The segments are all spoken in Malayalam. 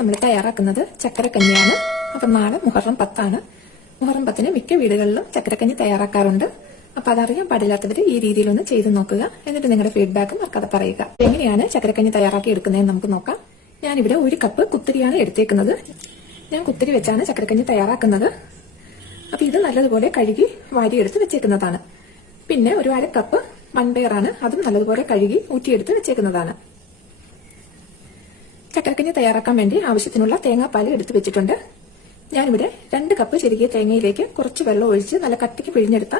നമ്മൾ തയ്യാറാക്കുന്നത് ചക്കരക്കഞ്ഞിയാണ്. അപ്പം നാളെ മുഹറം 10 മുഹറം 10 മിക്ക വീടുകളിലും ചക്കരക്കഞ്ഞി തയ്യാറാക്കാറുണ്ട്. അപ്പൊ അതറിയാൻ പാടില്ലാത്തവർ ഈ രീതിയിലൊന്ന് ചെയ്ത് നോക്കുക. എന്നിട്ട് നിങ്ങളുടെ ഫീഡ്ബാക്ക് മറക്കാതെ പറയുക. എങ്ങനെയാണ് ചക്കരക്കഞ്ഞി തയ്യാറാക്കി എടുക്കുന്നതെന്ന് നമുക്ക് നോക്കാം. ഞാനിവിടെ 1 കപ്പ് കുത്തിരിയാണ് എടുത്തേക്കുന്നത്. ഞാൻ കുത്തിരി വെച്ചാണ് ചക്കരക്കഞ്ഞി തയ്യാറാക്കുന്നത്. അപ്പൊ ഇത് നല്ലതുപോലെ കഴുകി വാരിയെടുത്ത് വെച്ചേക്കുന്നതാണ്. പിന്നെ 1/2 കപ്പ് വൻപയറാണ്, അതും നല്ലതുപോലെ കഴുകി ഊറ്റിയെടുത്ത് വെച്ചേക്കുന്നതാണ്. ചക്കരക്കഞ്ഞി തയ്യാറാക്കാൻ വേണ്ടി ആവശ്യത്തിനുള്ള തേങ്ങാപ്പാൽ എടുത്തു വെച്ചിട്ടുണ്ട്. ഞാനിവിടെ 2 കപ്പ് ചെറുകിയ തേങ്ങയിലേക്ക് കുറച്ച് വെള്ളം ഒഴിച്ച് നല്ല കട്ടിക്ക് പിഴിഞ്ഞെടുത്ത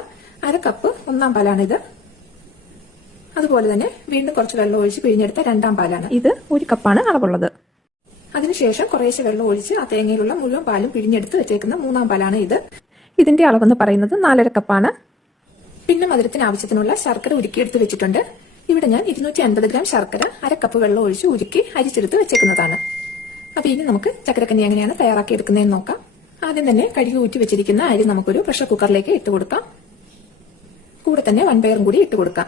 1/2 കപ്പ് 1-ാം പാലാണിത്. അതുപോലെ തന്നെ വീണ്ടും കുറച്ച് വെള്ളം ഒഴിച്ച് പിഴിഞ്ഞെടുത്ത 2-ാം പാലാണ് ഇത്. 1 കപ്പാണ് അളവുള്ളത്. അതിനുശേഷം കുറേശ്ശെ വെള്ളം ഒഴിച്ച് ആ തേങ്ങയിലുള്ള മുഴുവൻ പാലും പിഴിഞ്ഞെടുത്ത് വെച്ചേക്കുന്ന 3-ാം പാലാണ് ഇത്. ഇതിന്റെ അളവെന്ന് പറയുന്നത് 4.5 കപ്പാണ്. പിന്നെ മധുരത്തിന് ആവശ്യത്തിനുള്ള ശർക്കര ഉരുക്കിയെടുത്ത് വെച്ചിട്ടുണ്ട്. ഇവിടെ ഞാൻ 250 ഗ്രാം ശർക്കര 1/2 കപ്പ് വെള്ളം ഒഴിച്ച് ഉരുക്കി അരിച്ചെടുത്ത് വെച്ചേക്കുന്നതാണ്. അപ്പൊ ഇനി നമുക്ക് ചക്കരക്കഞ്ഞി എങ്ങനെയാണ് തയ്യാറാക്കി എടുക്കുന്നതെന്ന് നോക്കാം. ആദ്യം തന്നെ കഴുകി ഊറ്റി വെച്ചിരിക്കുന്ന അരി നമുക്കൊരു പ്രഷർ കുക്കറിലേക്ക് ഇട്ട് കൊടുക്കാം. കൂടെ തന്നെ വൻപയറും കൂടി ഇട്ട് കൊടുക്കാം.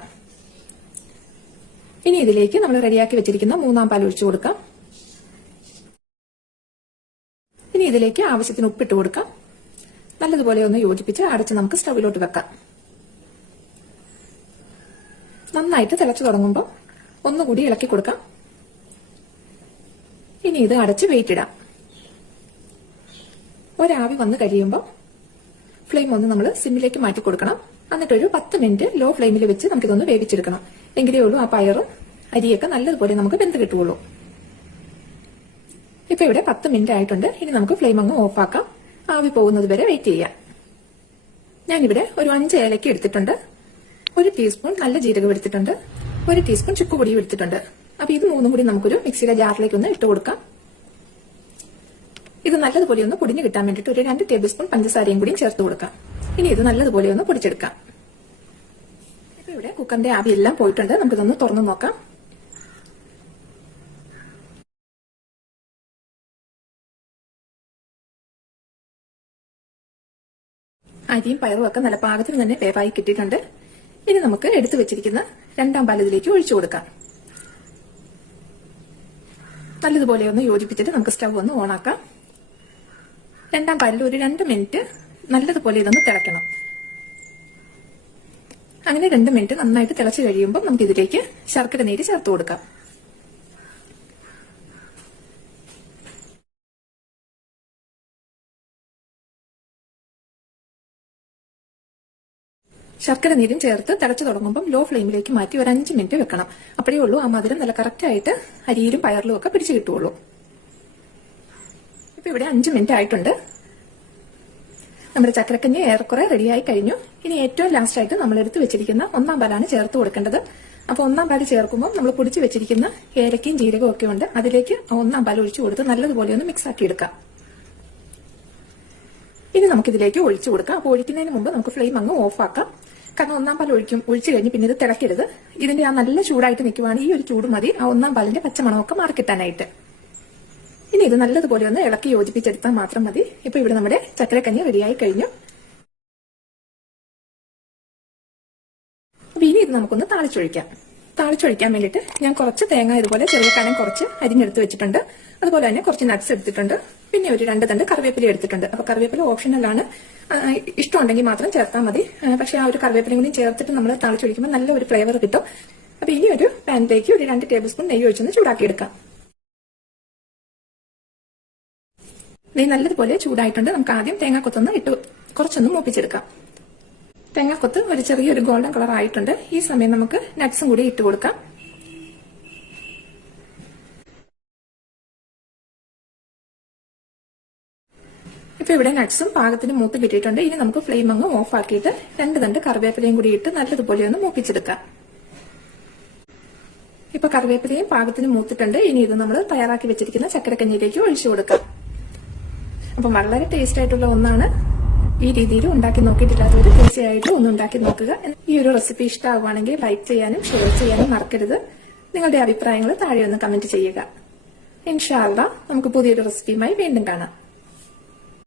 ഇനി ഇതിലേക്ക് നമ്മൾ റെഡിയാക്കി വെച്ചിരിക്കുന്ന 3-ാം പാൽ ഒഴിച്ചു കൊടുക്കാം. ഇനി ഇതിലേക്ക് ആവശ്യത്തിന് ഉപ്പിട്ട് കൊടുക്കാം. നല്ലതുപോലെ ഒന്ന് യോജിപ്പിച്ച് അടച്ച് നമുക്ക് സ്റ്റൗവിലോട്ട് വെക്കാം. നന്നായിട്ട് തിളച്ചു തുടങ്ങുമ്പോൾ ഒന്നുകൂടി ഇളക്കി കൊടുക്കാം. ഇനി ഇത് അടച്ച് വെയിറ്റ് ഇടാം. ഒരാവി വന്ന് കഴിയുമ്പോൾ ഫ്ലെയിം ഒന്ന് നമ്മൾ സിമ്മിലേക്ക് മാറ്റി കൊടുക്കണം. എന്നിട്ടൊരു 10 മിനിറ്റ് ലോ ഫ്ലെയിമിൽ വെച്ച് നമുക്കിതൊന്ന് വേവിച്ചെടുക്കണം. എങ്കിലേ ഉള്ളൂ ആ പയറും അരിയൊക്കെ നല്ലതുപോലെ നമുക്ക് വെന്ത് കിട്ടുള്ളൂ. ഇപ്പൊ ഇവിടെ 10 മിനിറ്റ് ആയിട്ടുണ്ട്. ഇനി നമുക്ക് ഫ്ലെയിം അങ്ങ് ഓഫാക്കാം. ആവി പോകുന്നത് വരെ വെയിറ്റ് ചെയ്യാം. ഞാനിവിടെ ഒരു 5 ഏലക്ക എടുത്തിട്ടുണ്ട്. 1 ടീസ്പൂൺ നല്ല ജീരകം എടുത്തിട്ടുണ്ട്. 1 ടീസ്പൂൺ ചുക്കുപൊടിയും എടുത്തിട്ടുണ്ട്. അപ്പൊ ഇത് 3 കൂടി നമുക്കൊരു മിക്സിയുടെ ജാറിലേക്ക് ഒന്ന് ഇട്ട് കൊടുക്കാം. ഇത് നല്ലതുപോലെ ഒന്ന് പൊടിഞ്ഞു കിട്ടാൻ വേണ്ടിയിട്ട് ഒരു 2 ടേബിൾ സ്പൂൺ പഞ്ചസാരയും കൂടി ചേർത്ത് കൊടുക്കാം. ഇനി ഇത് നല്ലതുപോലെ ഒന്ന് പൊടിച്ചെടുക്കാം. ഇപ്പൊ ഇവിടെ കുക്കറിന്റെ ആവി എല്ലാം പോയിട്ടുണ്ട്. നമുക്കിതൊന്ന് തുറന്നു നോക്കാം. അരിയും പയറും ഒക്കെ നല്ല പാകത്തിന് തന്നെ വേവായി കിട്ടിയിട്ടുണ്ട്. ഇനി നമുക്ക് എടുത്തു വെച്ചിരിക്കുന്ന 2-ാം പാൽ ഇതിലേക്ക് ഒഴിച്ചു കൊടുക്കാം. നല്ലതുപോലെ ഒന്ന് യോജിപ്പിച്ചിട്ട് നമുക്ക് സ്റ്റവ് ഒന്ന് ഓണാക്കാം. 2-ാം പാലിൽ ഒരു 2 മിനിറ്റ് നല്ലതുപോലെ ഇതൊന്ന് തിളയ്ക്കണം. അങ്ങനെ 2 മിനിറ്റ് നന്നായിട്ട് തിളച്ചു കഴിയുമ്പോൾ നമുക്ക് ഇതിലേക്ക് ശർക്കര നീര് ചേർത്ത് കൊടുക്കാം. ശർക്കര നീരും ചേർത്ത് തിളച്ചു തുടങ്ങുമ്പോൾ ലോ ഫ്ലെയിമിലേക്ക് മാറ്റി ഒരു 5 മിനിറ്റ് വെക്കണം. അപ്പോഴേ ഉള്ളൂ ആ മധുരം നല്ല കറക്റ്റ് ആയിട്ട് അരിയിലും പയറിലും ഒക്കെ പിടിച്ചു കിട്ടുള്ളൂ. ഇപ്പൊ ഇവിടെ 5 മിനിറ്റ് ആയിട്ടുണ്ട്. നമ്മുടെ ചക്കരക്കഞ്ഞി ഏറെക്കുറെ റെഡിയായി കഴിഞ്ഞു. ഇനി ഏറ്റവും ലാസ്റ്റ് ആയിട്ട് നമ്മൾ എടുത്ത് വെച്ചിരിക്കുന്ന 1-ാം പാലാണ് ചേർത്ത് കൊടുക്കേണ്ടത്. അപ്പൊ 1-ാം പാല് ചേർക്കുമ്പോൾ നമ്മൾ പൊടിച്ചു വെച്ചിരിക്കുന്ന ഏലക്കയും ജീരകവും ഒക്കെ ഉണ്ട്. അതിലേക്ക് 1-ാം പാൽ ഒഴിച്ചു കൊടുത്ത് നല്ലതുപോലെ ഒന്ന് മിക്സ് ആക്കി എടുക്കാം. ഇനി നമുക്കിതിലേക്ക് ഒഴിച്ചു കൊടുക്കാം. അപ്പൊ ഒഴിക്കുന്നതിന് മുമ്പ് നമുക്ക് ഫ്ലെയിം അങ്ങ് ഓഫ് ആക്കാം. കാരണം 1-ാം പാൽ ഒഴിച്ചു കഴിഞ്ഞ് പിന്നെ ഇത് തിളക്കരുത്. ഇതിന്റെ ആ നല്ല ചൂടായിട്ട് നിൽക്കുവാണ്. ഈ ഒരു ചൂട് മതി ആ 1-ാം പാലിന്റെ പച്ചമണമൊക്കെ മാറിക്കിട്ടാനായിട്ട്. ഇനി ഇത് നല്ലതുപോലെ ഒന്ന് ഇളക്കി യോജിപ്പിച്ചെടുത്താൽ മാത്രം മതി. ഇപ്പൊ ഇവിടെ നമ്മുടെ ചക്കരക്കഞ്ഞി റെഡിയായി കഴിഞ്ഞു. അപ്പൊ ഇനി ഇത് നമുക്കൊന്ന് താളിച്ചൊഴിക്കാം. താളിച്ചൊഴിക്കാൻ വേണ്ടിയിട്ട് ഞാൻ കുറച്ച് തേങ്ങ ഇതുപോലെ ചെറിയ കനം കുറച്ച് അരിഞ്ഞെടുത്ത് വെച്ചിട്ടുണ്ട്. അതുപോലെ തന്നെ കുറച്ച് നട്ട്സ് എടുത്തിട്ടുണ്ട്. പിന്നെ ഒരു 2 തണ്ട് കറിവേപ്പില എടുത്തിട്ടുണ്ട്. അപ്പൊ കറിവേപ്പില ഓപ്ഷണലാണ്, ഇഷ്ടമുണ്ടെങ്കിൽ മാത്രം ചേർത്താൽ മതി. പക്ഷെ ആ ഒരു കറിവേപ്പിലയും കൂടി ചേർത്തിട്ട് നമ്മൾ താളിച്ചൊഴിക്കുമ്പോൾ നല്ല ഒരു ഫ്ലേവർ കിട്ടും. അപ്പൊ ഇനി ഒരു പാനിലേക്ക് ഒരു 2 ടേബിൾ സ്പൂൺ നെയ്യ് ഒഴിച്ചൊന്ന് ചൂടാക്കിയെടുക്കാം. നെയ്യ് നല്ലതുപോലെ ചൂടായിട്ടുണ്ട്. നമുക്ക് ആദ്യം തേങ്ങാക്കൊത്തൊന്ന് ഇട്ട് കുറച്ചൊന്ന് മൂപ്പിച്ചെടുക്കാം. തേങ്ങാക്കൊത്ത് ഒരു ചെറിയൊരു ഗോൾഡൻ കളർ ആയിട്ടുണ്ട്. ഈ സമയം നമുക്ക് നട്ട്സും കൂടി ഇട്ട് കൊടുക്കാം. ഇപ്പൊ ഇവിടെ നട്ട്സും പാകത്തിന് മൂത്ത് കിട്ടിയിട്ടുണ്ട്. ഇനി നമുക്ക് ഫ്ലെയിം അങ്ങ് ഓഫ് ആക്കിയിട്ട് 2 തണ്ട് കറിവേപ്പിലയും കൂടി ഇട്ട് നല്ലതുപോലെ ഒന്ന് മൂപ്പിച്ചെടുക്കാം. ഇപ്പൊ കറിവേപ്പിലയും പാകത്തിന് മൂത്തിട്ടുണ്ട്. ഇനി ഇത് നമ്മൾ തയ്യാറാക്കി വെച്ചിരിക്കുന്ന ചക്കരക്കഞ്ഞിയിലേക്ക് ഒഴിച്ചു കൊടുക്കാം. അപ്പൊ വളരെ ടേസ്റ്റ് ആയിട്ടുള്ള ഒന്നാണ്. ഈ രീതിയിൽ ഉണ്ടാക്കി നോക്കിയിട്ടില്ലാത്തവർ തീർച്ചയായിട്ടും ഒന്ന് ഉണ്ടാക്കി നോക്കുക. ഈ ഒരു റെസിപ്പി ഇഷ്ടമാവുകയാണെങ്കിൽ ലൈക്ക് ചെയ്യാനും ഷെയർ ചെയ്യാനും മറക്കരുത്. നിങ്ങളുടെ അഭിപ്രായങ്ങൾ താഴെ ഒന്ന് കമന്റ് ചെയ്യുക. ഇൻഷാ അല്ലാഹ് നമുക്ക് പുതിയൊരു റെസിപ്പിയുമായി വീണ്ടും കാണാം.